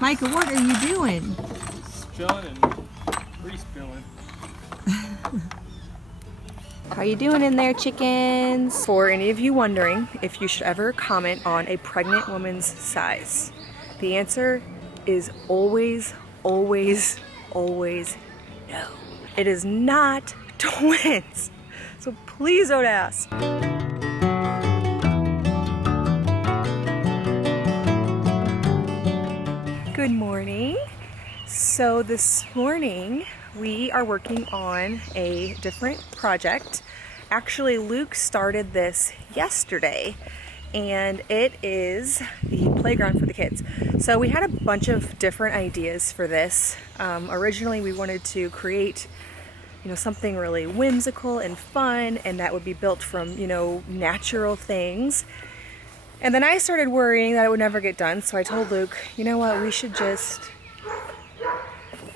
Micah, what are you doing? Spilling and re-spilling. How you doing in there, chickens? For any of you wondering if you should ever comment on a pregnant woman's size, the answer is always, always, always no. It is not twins. So please don't ask. Good morning. So this morning we are working on a different project. Actually, Luke started this yesterday, and it is the playground for the kids. So we had a bunch of different ideas for this. Originally we wanted to create something really whimsical and fun, and that would be built from natural things. And then I started worrying that it would never get done, so I told Luke, you know what, we should just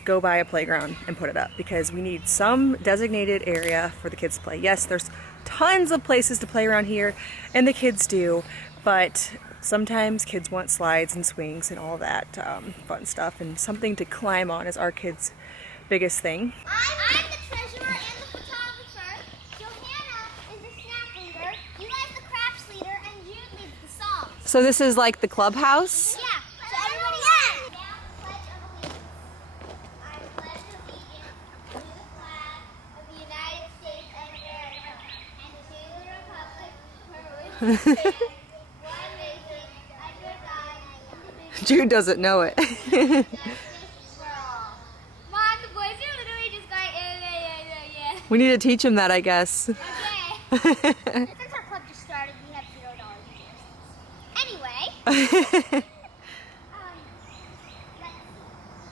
go buy a playground and put it up, because we need some designated area for the kids to play. Yes, there's tons of places to play around here, and the kids do, but sometimes kids want slides and swings and all that fun stuff, and something to climb on is our kids' biggest thing. I'm the treasurer and the photographer. Johanna is the snack leader. You guys the crafts leader, and Jude leads the songs. So this is like the clubhouse? Yeah. So everybody now pledge of allegiance. I pledge allegiance to the flag of the United States of America and to the republic for which it stands, one nation, under God, indivisible. Jude doesn't know it. We need to teach him that, I guess. Okay. Since our club just started, we have $0 in Anyway.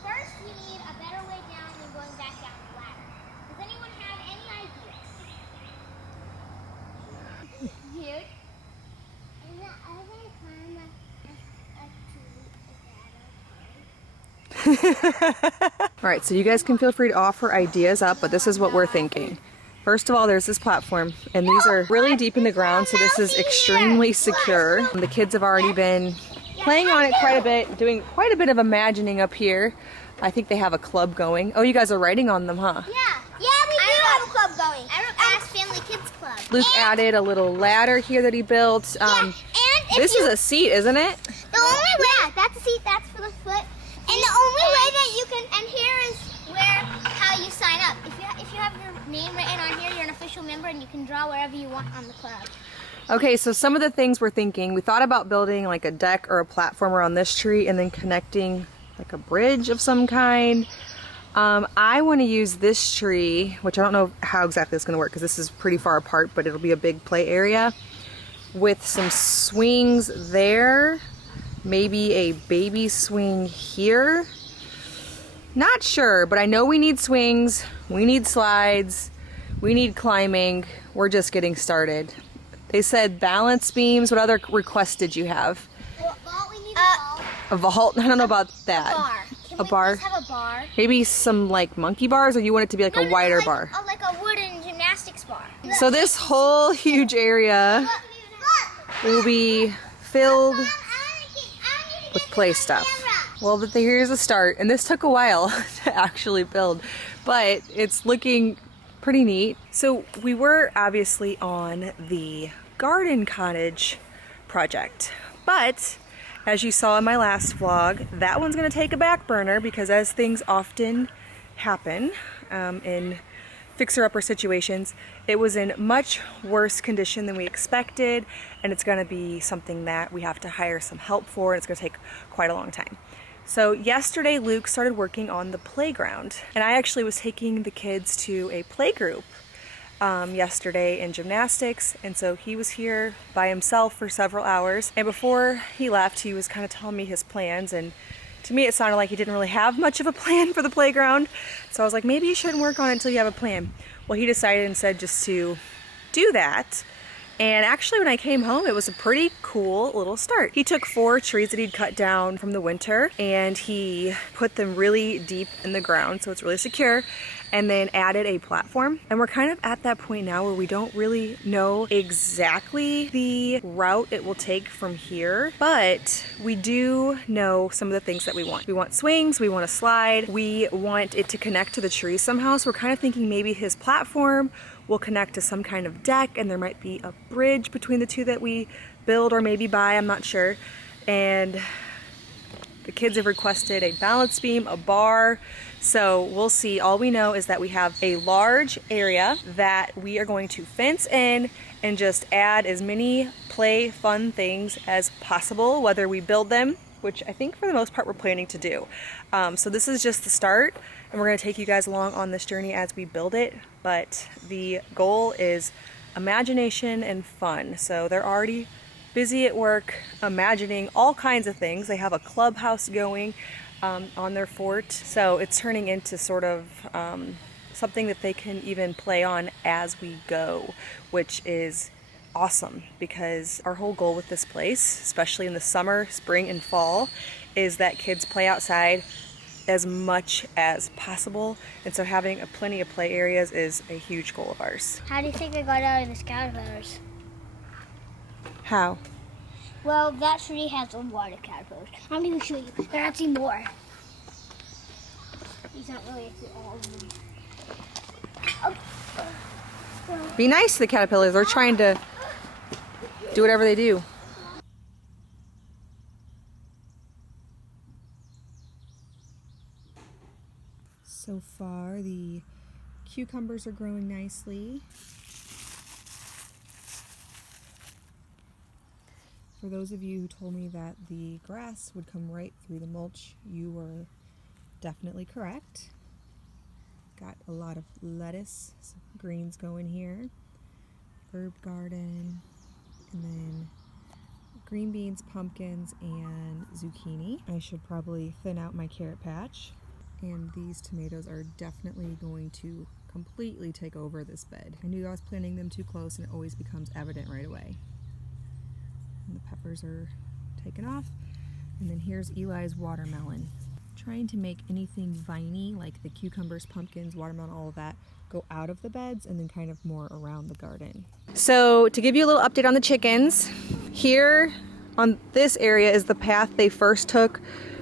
First, we need a better way down than going back down the ladder. Does anyone have any ideas? Jude? I'm going to climb a tree. All right, so you guys can feel free to offer ideas up, but this is what we're thinking. First of all, there's this platform, and these are really deep in the ground, so this is extremely secure. The kids have already been playing on it quite a bit, doing quite a bit of imagining up here. I think they have a club going. Oh, you guys are writing on them, huh? Yeah, we do have a club going. I wrote Ask Family Kids Club. Luke added a little ladder here that he built. And this is a seat, isn't it? The only way, that's a seat, that's for the foot. And the only way that you can, and here is how you sign up. If you have your name written on here, you're an official member, and you can draw wherever you want on the club. Okay, so some of the things we're thinking, we thought about building like a deck or a platform around this tree and then connecting like a bridge of some kind. I want to use this tree, which I don't know how exactly it's going to work because this is pretty far apart, but it'll be a big play area with some swings there. Maybe a baby swing here. Not sure, but I know we need swings, we need slides, we need climbing. We're just getting started. They said balance beams. What other requests did you have? We need a vault. A vault? I don't know about that. A bar. Can a we bar? Please have a bar? Maybe some like monkey bars, or you want it to be like a wider bar? Like a wooden gymnastics bar. So this whole huge area will be filled with play stuff. Well, but here's a start, and this took a while to actually build, but it's looking pretty neat. So we were obviously on the garden cottage project, but as you saw in my last vlog, that one's going to take a back burner because as things often happen in fixer-upper situations, it was in much worse condition than we expected, and it's going to be something that we have to hire some help for, and it's going to take quite a long time. So yesterday Luke started working on the playground, and I actually was taking the kids to a play group yesterday in gymnastics, and so he was here by himself for several hours, and before he left he was kind of telling me his plans, and to me it sounded like he didn't really have much of a plan for the playground, so I was like, maybe you shouldn't work on it until you have a plan. Well, he decided instead just to do that, And actually when I came home, it was a pretty cool little start. He took 4 trees that he'd cut down from the winter and he put them really deep in the ground so it's really secure, and then added a platform. And we're kind of at that point now where we don't really know exactly the route it will take from here, but we do know some of the things that we want. We want swings, we want a slide, we want it to connect to the trees somehow. So we're kind of thinking maybe his platform will connect to some kind of deck and there might be a bridge between the two that we build or maybe buy, I'm not sure. And the kids have requested a balance beam, a bar, so we'll see. All we know is that we have a large area that we are going to fence in and just add as many play fun things as possible, whether we build them, which I think for the most part we're planning to do. So this is just the start, and we're going to take you guys along on this journey as we build it, but the goal is imagination and fun. So they're already busy at work imagining all kinds of things. They have a clubhouse going on their fort, so it's turning into sort of something that they can even play on as we go, which is awesome, because our whole goal with this place, especially in the summer, spring, and fall, is that kids play outside as much as possible, and so having plenty of play areas is a huge goal of ours. How do you think I got out of the caterpillars? How? Well, that tree has a lot of caterpillars. I'm going to show you. There are actually more. These aren't really actually all of them. Okay. Be nice to the caterpillars. They're trying to do whatever they do. So far, the cucumbers are growing nicely. For those of you who told me that the grass would come right through the mulch, you were definitely correct. Got a lot of lettuce, some greens going here, herb garden, and then green beans, pumpkins, and zucchini. I should probably thin out my carrot patch. And these tomatoes are definitely going to completely take over this bed. I knew I was planting them too close, and it always becomes evident right away. And the peppers are taken off. And then here's Eli's watermelon. Trying to make anything viney, like the cucumbers, pumpkins, watermelon, all of that, go out of the beds and then kind of more around the garden. So to give you a little update on the chickens, here on this area is the path they first took.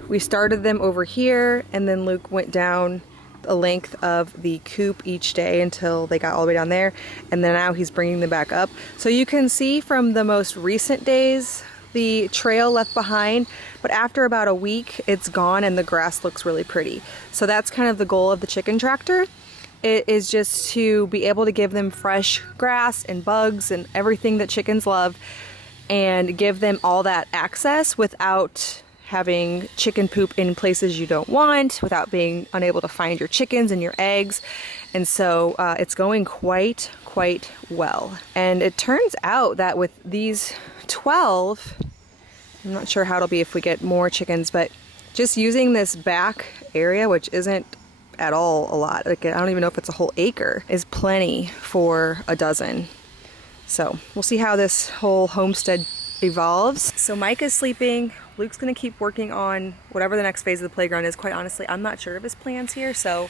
We started them over here, and then Luke went down a length of the coop each day until they got all the way down there, and then now he's bringing them back up. So you can see from the most recent days the trail left behind, but after about a week it's gone and the grass looks really pretty. So that's kind of the goal of the chicken tractor. It is just to be able to give them fresh grass and bugs and everything that chickens love, and give them all that access without having chicken poop in places you don't want, without being unable to find your chickens and your eggs. And so it's going quite well. And it turns out that with these 12, I'm not sure how it'll be if we get more chickens, but just using this back area, which isn't at all a lot, like I don't even know if it's a whole acre, is plenty for a dozen. So we'll see how this whole homestead evolves. So Mike is sleeping. Luke's gonna keep working on whatever the next phase of the playground is. Quite honestly, I'm not sure of his plans here, so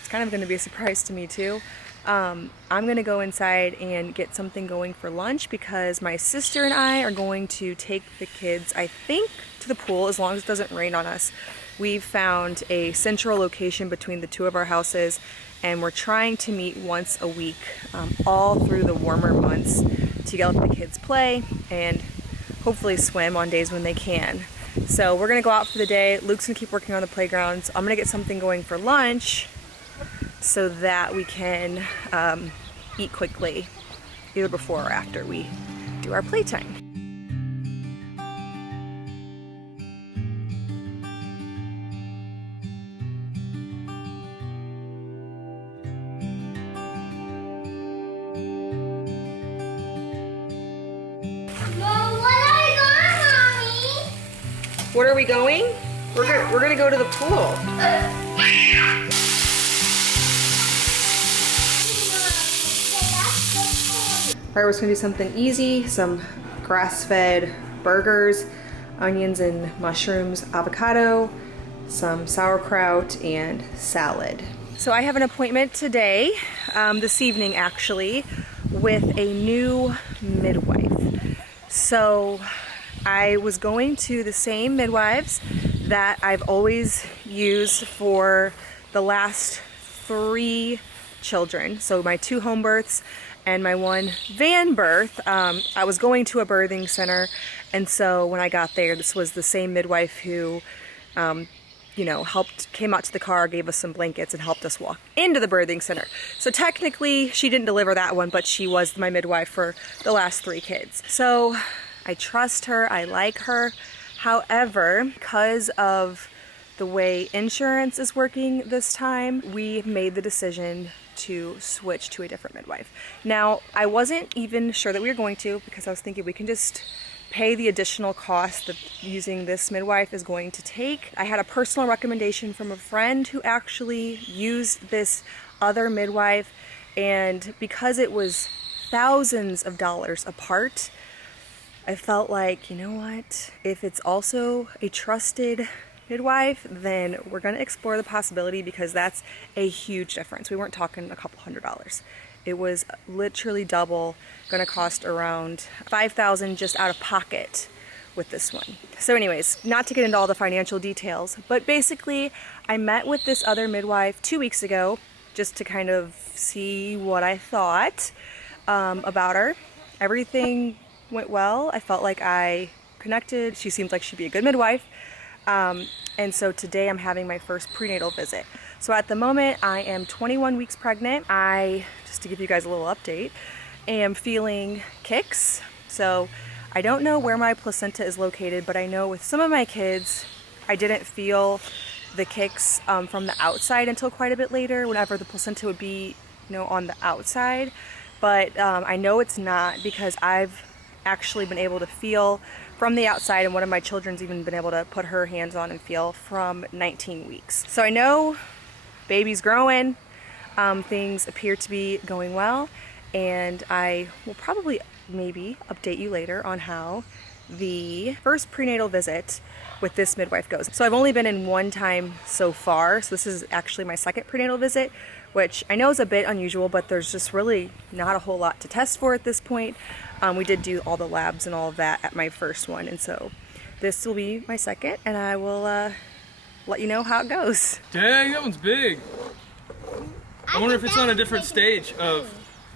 it's kind of gonna be a surprise to me too. I'm gonna go inside and get something going for lunch, because my sister and I are going to take the kids, I think, to the pool as long as it doesn't rain on us. We've found a central location between the two of our houses, and we're trying to meet once a week all through the warmer months to get up the kids play and hopefully swim on days when they can. So we're gonna go out for the day. Luke's gonna keep working on the playgrounds. I'm gonna get something going for lunch so that we can eat quickly, either before or after we do our playtime. What are we going? We're gonna go to the pool. Alright, we're just gonna do something easy, some grass-fed burgers, onions and mushrooms, avocado, some sauerkraut, and salad. So I have an appointment today, this evening actually, with a new midwife. So I was going to the same midwives that I've always used for the last 3 children. So my 2 home births and my 1 van birth. I was going to a birthing center, and so when I got there, this was the same midwife who you know, came out to the car, gave us some blankets, and helped us walk into the birthing center. So technically, she didn't deliver that one, but she was my midwife for the last 3 kids. So I trust her, I like her. However, because of the way insurance is working this time, we made the decision to switch to a different midwife. Now, I wasn't even sure that we were going to, because I was thinking we can just pay the additional cost that using this midwife is going to take. I had a personal recommendation from a friend who actually used this other midwife, and because it was thousands of dollars apart, I felt like, you know what, if it's also a trusted midwife, then we're going to explore the possibility, because that's a huge difference. We weren't talking a couple $100s. It was literally double, going to cost around $5,000 just out of pocket with this one. So anyways, not to get into all the financial details, but basically I met with this other midwife 2 weeks ago just to kind of see what I thought about her. Everything went well. I felt like I connected. She seemed like she'd be a good midwife. And so today I'm having my first prenatal visit. So at the moment I am 21 weeks pregnant. Just to give you guys a little update, am feeling kicks. So I don't know where my placenta is located, but I know with some of my kids, I didn't feel the kicks from the outside until quite a bit later, whenever the placenta would be, you know, on the outside. But I know it's not, because I've actually been able to feel from the outside, and one of my children's even been able to put her hands on and feel from 19 weeks. So I know baby's growing, things appear to be going well, and I will probably maybe update you later on how the first prenatal visit with this midwife goes. So I've only been in 1 time so far, so this is actually my 2nd prenatal visit, which I know is a bit unusual, but there's just really not a whole lot to test for at this point. We did do all the labs and all of that at my first one, and so this will be my 2nd, and I will let you know how it goes. Dang, that one's big. I wonder if it's on a different stage of...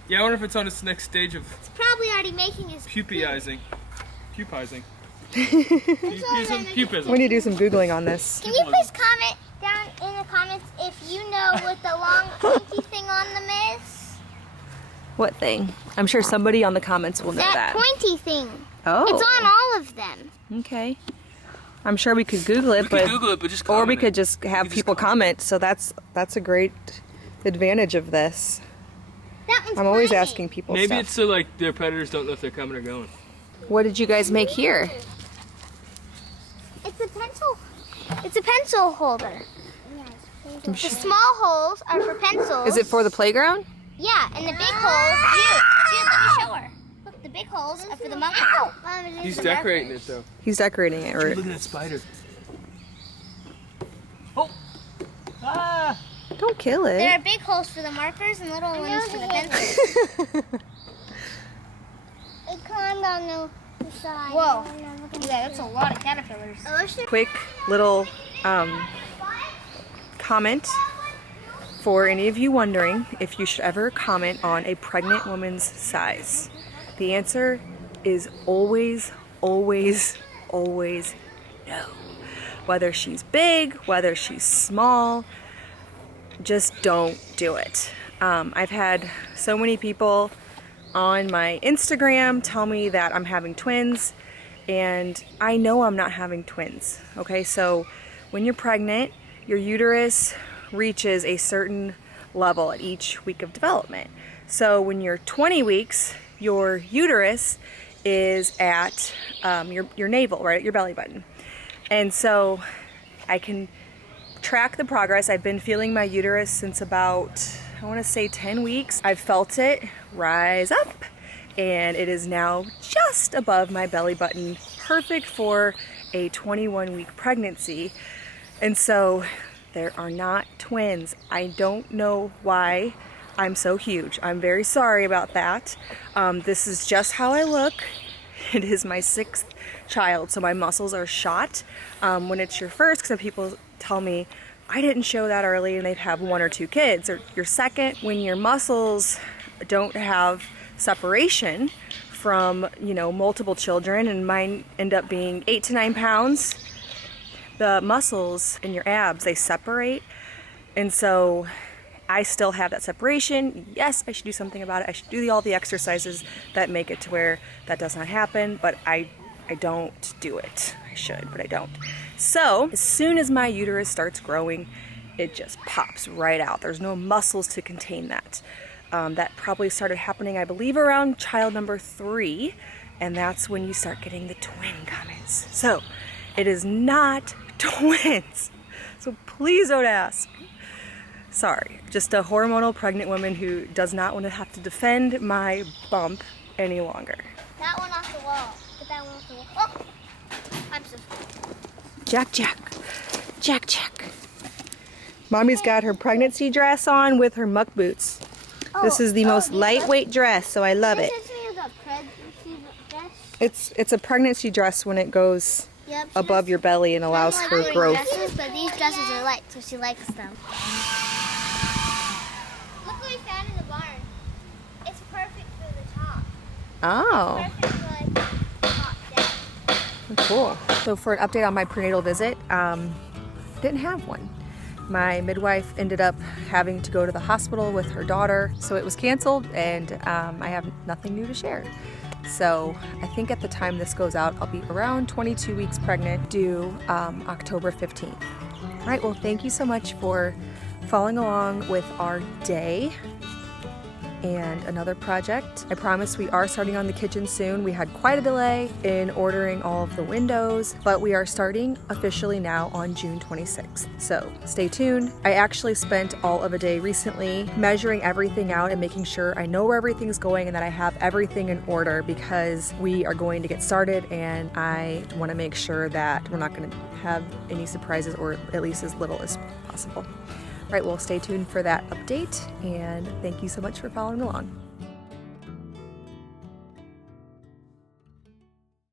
Yeah, I wonder if it's on its next stage of... It's probably already making his pupizing. Pupism. Pupism. We need to do some Googling on this. Can you please comment down in the comments if you know what the long pointy thing on them is? What thing? I'm sure somebody on the comments will know that. That pointy thing. Oh. It's on all of them. Okay. I'm sure we could Google it, but just comment. or we could just have people comment. So that's a great advantage of this. That one's I'm always tiny. asking people Maybe stuff. it's so like their predators don't know if they're coming or going. What did you guys make here? It's a pencil. It's a pencil holder. The small holes are for pencils. Is it for the playground? Yeah, and the big holes. Jude, let me show her. Look, the big holes are for the monkey. He's decorating it though. He's decorating it. Look at that spider. Oh! Ah! Don't kill it. There are big holes for the markers and little ones for the pencils. It climbed on the side. Whoa. Yeah, that's a lot of caterpillars. Quick little comment for any of you wondering if you should ever comment on a pregnant woman's size. The answer is always, always, always no. Whether she's big, whether she's small, just don't do it. I've had so many people on my Instagram tell me that I'm having twins, and I know I'm not having twins. Okay, so when you're pregnant, your uterus reaches a certain level at each week of development. So when you're 20 weeks, your uterus is at your navel, right at your belly button. And so I can track the progress. I've been feeling my uterus since about, I want to say 10 weeks. I've felt it rise up and it is now just above my belly button, perfect for a 21-week pregnancy. And so there are not twins. I don't know why I'm so huge. I'm very sorry about that. This is just how I look. It is my 6th child, so my muscles are shot. When it's your first, because people tell me, I didn't show that early and they've had 1 or 2 kids. Or your second, when your muscles don't have separation from, you know, multiple children, and mine end up being 8 to 9 pounds, the muscles in your abs, they separate. And so I still have that separation. Yes, I should do something about it. I should do all the exercises that make it to where that does not happen, but I don't do it. I should, but I don't. So as soon as my uterus starts growing, it just pops right out. There's no muscles to contain that. That probably started happening, I believe, around child number 3, and that's when you start getting the twin comments. So it is not twins. So please don't ask. Sorry, just a hormonal pregnant woman who does not want to have to defend my bump any longer. That one off the wall. Get that one off the wall. Oh! I'm so sorry. Jack, Jack. Jack, Jack. Mommy's got her pregnancy dress on with her muck boots. This is the most lightweight dress, so I love it. It's a pregnancy dress when it goes above your belly and allows for growth. Dresses, but these dresses are light, so she likes them. Look what we found in the barn. It's perfect for the top. Oh, Perfect for like top down. cool. So for an update on my prenatal visit, didn't have one. My midwife ended up having to go to the hospital with her daughter, so it was canceled, and I have nothing new to share. So I think at the time this goes out, I'll be around 22 weeks pregnant, due October 15th. All right, well, thank you so much for following along with our day and another project. I promise we are starting on the kitchen soon. We had quite a delay in ordering all of the windows, but we are starting officially now on June 26th. So stay tuned. I actually spent all of a day recently measuring everything out and making sure I know where everything's going and that I have everything in order, because we are going to get started and I want to make sure that we're not going to have any surprises, or at least as little as possible. All right, well, stay tuned for that update, and thank you so much for following along.